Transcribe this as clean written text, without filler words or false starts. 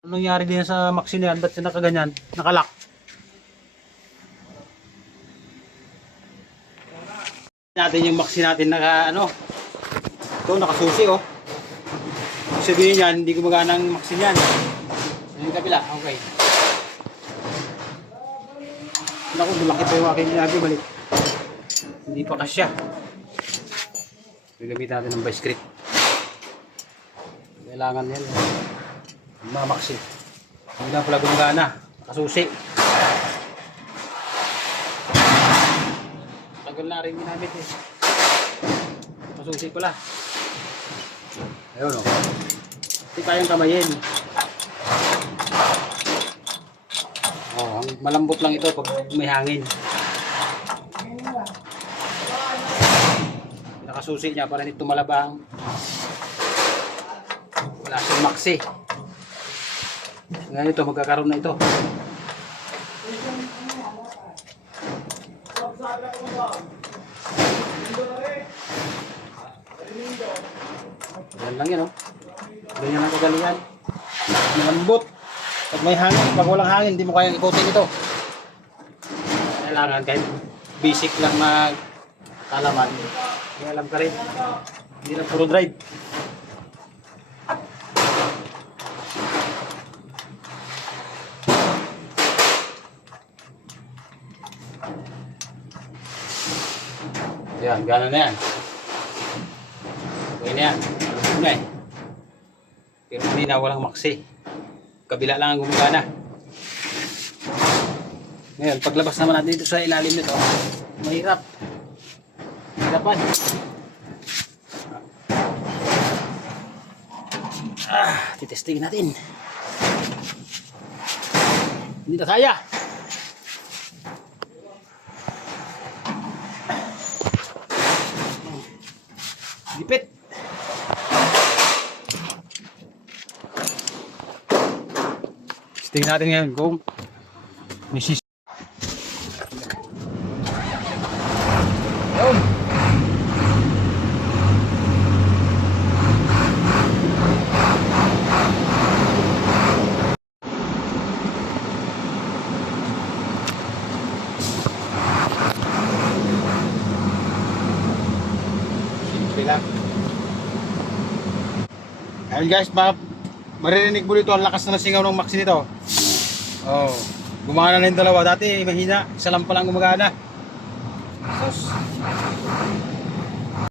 Anong nangyari din sa Maxi na yan? Ba't siya nakaganyan? Nakalock. Natin yung Maxi natin naka ano. Ito nakasusi oh. Ibig sabihin yan, hindi gumagana ang Maxi niyan. Yung kabila, okay. Naku, lumaki pa yung aking labi, balik. Hindi pa kasya. Gagamitin natin ng vice grip. Kailangan yan. Mamaksi. Hindi lang pala gumagana. Nakasusi. Tagal na rin ginamit eh. Nakasusi pala. Ayun o. Hindi kayang kamayin. Oh, malambot lang ito pag may hangin. Nakasusi niya para hindi tumalabang. Wala siyang maksi. Ngayon ito, magkakaroon na ito. Yan lang yan, oh. Ganyan ang kagalingan. Malambot. Pag may hangin, pag walang hangin, hindi mo kayang ikutin ito. Kailangan kahit basic lang magkalaman. Hindi alam ka rin. Hindi lang puro drive. Yan, gano'n na yan. Okay na yan. Alam na eh. Pero hindi na walang maksi. Kabila lang ang gumagana. Ngayon, paglabas naman natin dito sa ilalim nito, mahirap. Hirapan. Titestingin natin. Hindi na kaya. Gipit. Testing natin ngayon kung may sis. Yun. Simple lang. Ayun guys, maririnig mo dito ang lakas na singaw ng Maxi nito. Oh, gumana na yung dalawa. Dati mahina, isa lang palang gumagana. Sus.